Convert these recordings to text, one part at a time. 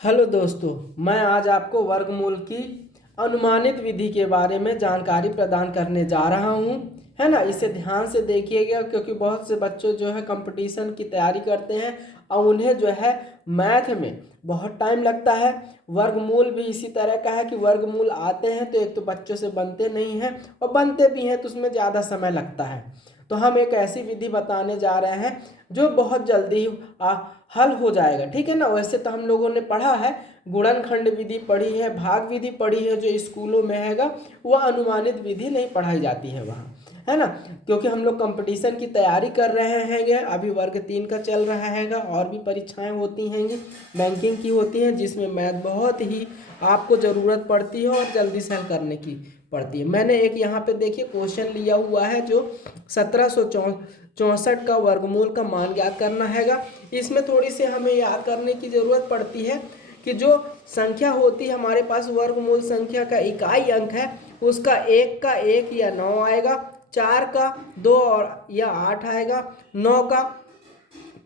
Hello दोस्तों, मैं आज आपको वर्गमूल की अनुमानित विधि के बारे में जानकारी प्रदान करने जा रहा हूँ। है ना, इसे ध्यान से देखिएगा क्योंकि बहुत से बच्चों जो है कंपटीशन की तैयारी करते हैं और उन्हें जो है मैथ में बहुत टाइम लगता है। वर्गमूल भी इसी तरह का है कि वर्गमूल आते हैं तो एक तो बच्चों से बनते नहीं हैं और बनते भी हैं तो उसमें ज़्यादा समय लगता है। तो हम एक ऐसी विधि बताने जा रहे हैं जो बहुत जल्दी हल हो जाएगा। ठीक है ना। वैसे तो हम लोगों ने पढ़ा है, गुणनखंड विधि पढ़ी है, भाग विधि पढ़ी है जो स्कूलों में हैगा। वह अनुमानित विधि नहीं पढ़ाई जाती है वहाँ, है ना। क्योंकि हम लोग कंपटीशन की तैयारी कर रहे हैंगे, अभी वर्ग 3 का चल रहा हैगा और भी परीक्षाएं होती हैंगी, बैंकिंग की होती हैं जिसमें मैथ बहुत ही आपको ज़रूरत पड़ती है और जल्दी से हल करने की पड़ती है। मैंने एक यहाँ पे देखिए क्वेश्चन लिया हुआ है जो 1764 का वर्गमूल का मान ज्ञात करना हैगा। इसमें थोड़ी सी हमें याद करने की ज़रूरत पड़ती है कि जो संख्या होती है हमारे पास, वर्गमूल संख्या का इकाई अंक है उसका 1 का 1 या 9 आएगा, 4 का 2 और या 8 आएगा, 9 का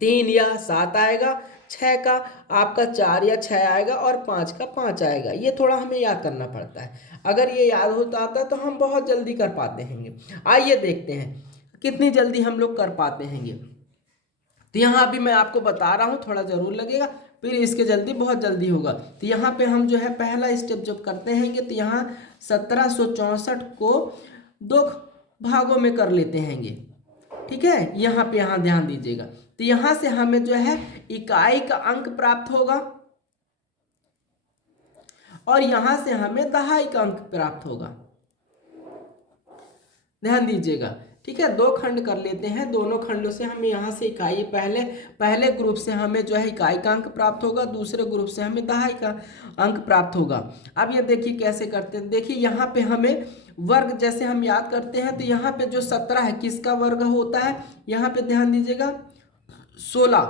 3 या 7 आएगा, 6 का आपका 4 या 6 आएगा और 5 का 5 आएगा। ये थोड़ा हमें याद करना पड़ता है। अगर ये याद होता था तो हम बहुत जल्दी कर पाते हैं। आइए देखते हैं कितनी जल्दी हम लोग कर पाते हैं। तो यहाँ भी मैं आपको बता रहा हूँ, थोड़ा ज़रूर लगेगा, फिर इसके जल्दी बहुत जल्दी होगा। तो यहाँ पे हम जो है पहला स्टेप जब करते हैं तो यहाँ 1764 को 2 भागों में कर लेते हैं। ठीक है, यहाँ ध्यान दीजिएगा। तो यहाँ से हमें जो है इकाई का अंक प्राप्त होगा और यहाँ से हमें दहाई का अंक प्राप्त होगा। ध्यान दीजिएगा। ठीक है, 2 खंड कर लेते हैं, दोनों खंडों से हमें यहाँ से इकाई पहले ग्रुप से हमें जो है इकाई का अंक प्राप्त होगा, दूसरे ग्रुप से हमें दहाई का अंक प्राप्त होगा। अब ये देखिए कैसे करते हैं। देखिए यहाँ पे हमें वर्ग जैसे हम याद करते हैं तो यहाँ पे जो 17 है किसका वर्ग होता है, यहाँ पे ध्यान दीजिएगा 16,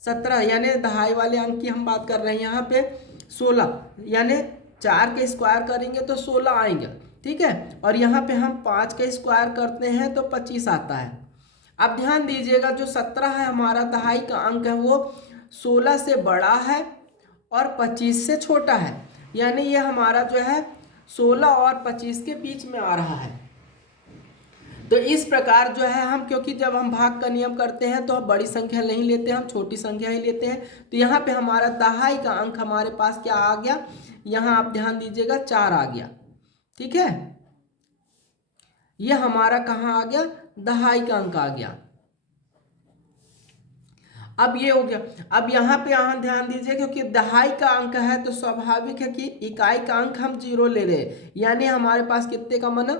17 यानी दहाई वाले अंक की हम बात कर रहे हैं। यहाँ पे 16 यानी 4 के स्क्वायर करेंगे तो 16 आएंगे। ठीक है, और यहाँ पे हम 5 का स्क्वायर करते हैं तो 25 आता है। अब ध्यान दीजिएगा जो 17 है हमारा दहाई का अंक है वो 16 से बड़ा है और 25 से छोटा है, यानी ये हमारा जो है 16 और 25 के बीच में आ रहा है। तो इस प्रकार जो है हम, क्योंकि जब हम भाग का नियम करते हैं तो हम बड़ी संख्या नहीं लेते, हम छोटी संख्या ही लेते हैं। तो यहाँ पे हमारा दहाई का अंक हमारे पास क्या आ गया, यहाँ आप ध्यान दीजिएगा 4 आ गया। ठीक है, यह हमारा कहाँ आ गया, दहाई का अंक आ गया। अब ये हो गया। अब यहाँ पे ध्यान दीजिए क्योंकि दहाई का अंक है तो स्वाभाविक है कि इकाई का अंक हम 0 ले रहे हैं, यानी हमारे पास कितने का बना,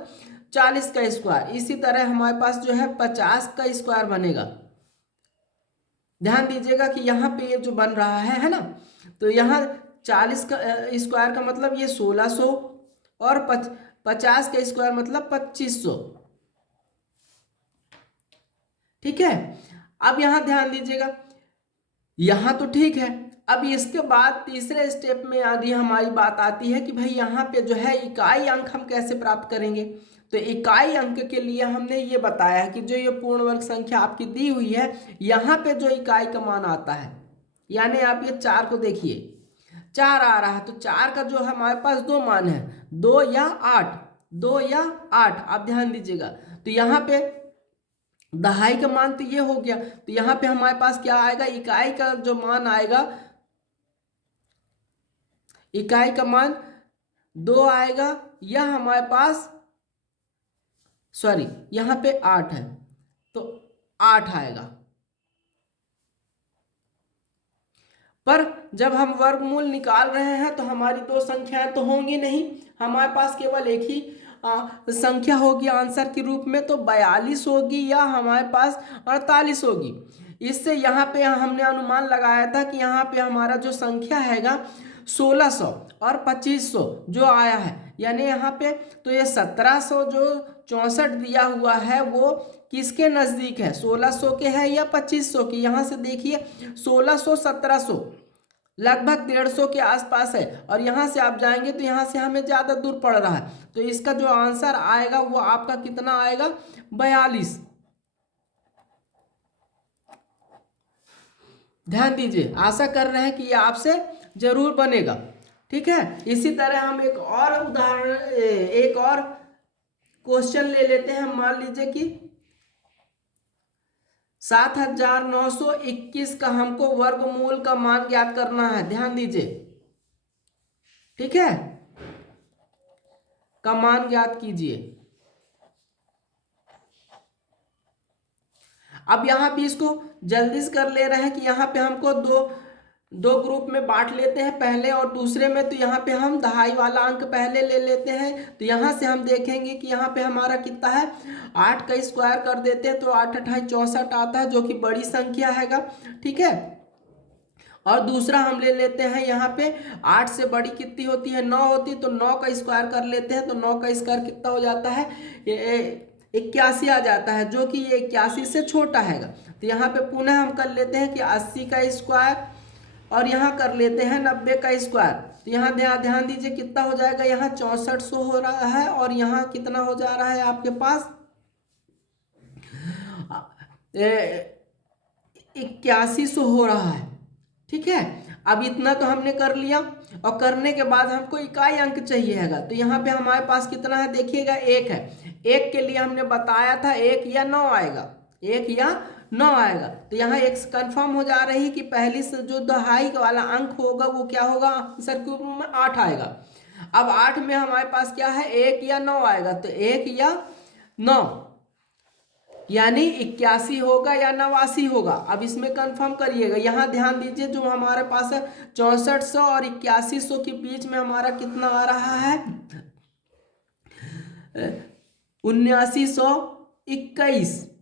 40 का स्क्वायर। इसी तरह हमारे पास जो है 50 का स्क्वायर बनेगा। ध्यान दीजिएगा कि यहाँ पे ये जो बन रहा है ना, तो यहाँ 40 का स्क्वायर का मतलब ये 1600 और 50 का स्क्वायर मतलब 2500। ठीक है, अब यहाँ ध्यान दीजिएगा, यहाँ तो ठीक है। अब इसके बाद तीसरे स्टेप में यदि हमारी बात आती है कि भाई यहाँ पे जो है इकाई अंक हम कैसे प्राप्त करेंगे। तो इकाई अंक के लिए हमने ये बताया है कि जो ये पूर्ण वर्ग संख्या आपकी दी हुई है, यहाँ पे जो इकाई का मान आता है, यानी आप ये 4 को देखिए, 4 आ रहा है तो 4 का जो हमारे पास 2 मान है, 2 या 8, 2 या 8। आप ध्यान दीजिएगा तो यहाँ पे दहाई का मान तो ये हो गया। तो यहाँ पे हमारे पास क्या आएगा, इकाई का जो मान आएगा, इकाई का मान 2 आएगा, या हमारे पास सॉरी यहाँ पे 8 है तो 8 आएगा। पर जब हम वर्गमूल निकाल रहे हैं तो हमारी 2 संख्याएं तो होंगी नहीं, हमारे पास केवल एक ही संख्या होगी आंसर के रूप में, तो 42 होगी या हमारे पास 48 होगी। इससे यहाँ पे हमने अनुमान लगाया था कि यहाँ पे हमारा जो संख्या हैगा 1600 और 2500 जो आया है, यानी यहाँ पे तो ये 1700 जो 64 दिया हुआ है वो किसके नज़दीक है, 1600 के है या 2500 के। यहाँ से देखिए 1600 1700 लगभग 150 के आसपास है, और यहाँ से आप जाएंगे तो यहाँ से हमें ज़्यादा दूर पड़ रहा है। तो इसका जो आंसर आएगा वो आपका कितना आएगा, 42। ध्यान दीजिए, आशा कर रहे हैं कि ये आपसे जरूर बनेगा। ठीक है, इसी तरह हम एक और उदाहरण, एक और क्वेश्चन ले लेते हैं। मान लीजिए कि 7921 का हमको वर्गमूल का मान ज्ञात करना है, ध्यान दीजिए। ठीक है, का मान ज्ञात कीजिए। अब यहां भी इसको जल्दी से कर ले रहे हैं कि यहाँ पे हमको दो ग्रुप में बांट लेते हैं, पहले और दूसरे में। तो यहाँ पे हम दहाई वाला अंक पहले ले लेते हैं। तो यहाँ से हम देखेंगे कि यहाँ पे हमारा कितना है, 8 का स्क्वायर कर देते हैं तो 8 8 64 आता है, जो कि बड़ी संख्या हैगा। ठीक है, और दूसरा हम ले लेते हैं यहाँ पे 8 से बड़ी कितनी होती है, 9 होती, तो 9 का स्क्वायर कर लेते हैं। तो 9 का स्क्वायर कितना हो जाता है, 81 आ जाता है, जो कि ये 81 से छोटा हैगा। तो यहाँ पे पुनः हम कर लेते हैं कि 80 का स्क्वायर, और यहाँ कर लेते हैं 90 का स्क्वायर। तो यहाँ ध्यान दीजिए कितना हो जाएगा, यहाँ 6400 हो रहा है, और यहाँ कितना हो जा रहा है आपके पास 8100 हो रहा है। ठीक है, अब इतना तो हमने कर लिया, और करने के बाद हमको इकाई अंक चाहिए हैगा। तो यहाँ पे हमारे पास कितना है, देखिएगा 1 है। 1 के लिए हमने बताया था 1 या 9 आएगा, 1 या 9 आएगा। तो यहाँ एक कंफर्म हो जा रही है कि पहली से जो दहाई वाला अंक होगा वो क्या होगा, आंसर के रूप में 8 आएगा। अब 8 में हमारे पास क्या है, 1 या 9 आएगा। तो 1 या 9 यानी 81 होगा या 89 होगा। अब इसमें कंफर्म करिएगा। यहाँ ध्यान दीजिए, जो हमारे पास है 6400 और 8100 के बीच में हमारा कितना आ रहा है,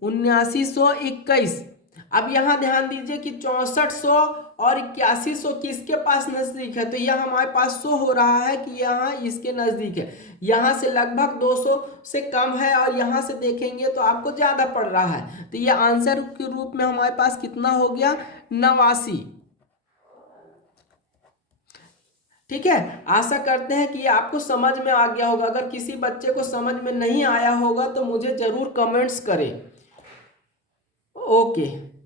7921। अब यहाँ ध्यान दीजिए कि 6400 और 8100 किसके पास नजदीक है, तो यह हमारे पास शो हो रहा है कि यहाँ इसके नजदीक है। यहाँ से लगभग 200 से कम है, और यहाँ से देखेंगे तो आपको ज्यादा पड़ रहा है। तो यह आंसर के रूप में हमारे पास कितना हो गया, 89। ठीक है, आशा करते हैं कि ये आपको समझ में आ गया होगा। अगर किसी बच्चे को समझ में नहीं आया होगा तो मुझे जरूर कमेंट्स करें। ओके।